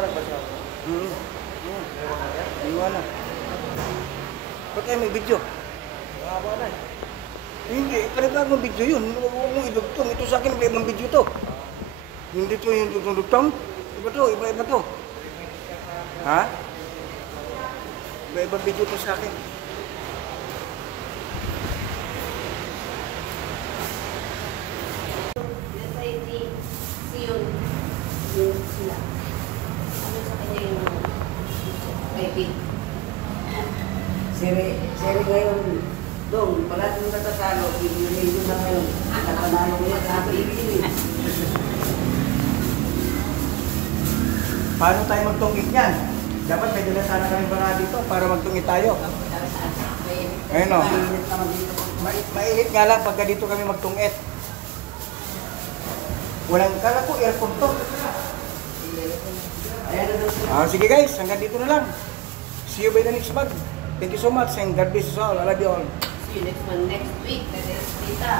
Naliwanag ba siya? Liwanag. Ba't kayo may video? Mahaba na eh. Hindi, panibagong video yun. Huwag mong idugtong. Ito sa akin, iba-ibang video to. Hindi to yung dugtong. Iba to, iba-iba to. Ha? Iba-ibang video to sa akin. Yung sila. Ano sa kanya yung baby? Siri ngayon, dong, pala nung natatalo, piniligo na ngayon. Napanalo ko yan sa Pilipin. Paano tayo magtungkit yan? Dapat may dala sana kami para dito para magtungkit tayo. Ayun o. Mainit nga lang pagka dito kami magtungkit. Walang kala ko aircon to. Sige guys, hanggang dito na lang. See you by the next vlog. Thank you so much and God bless us all. I love you all. See you next week. That is Tita.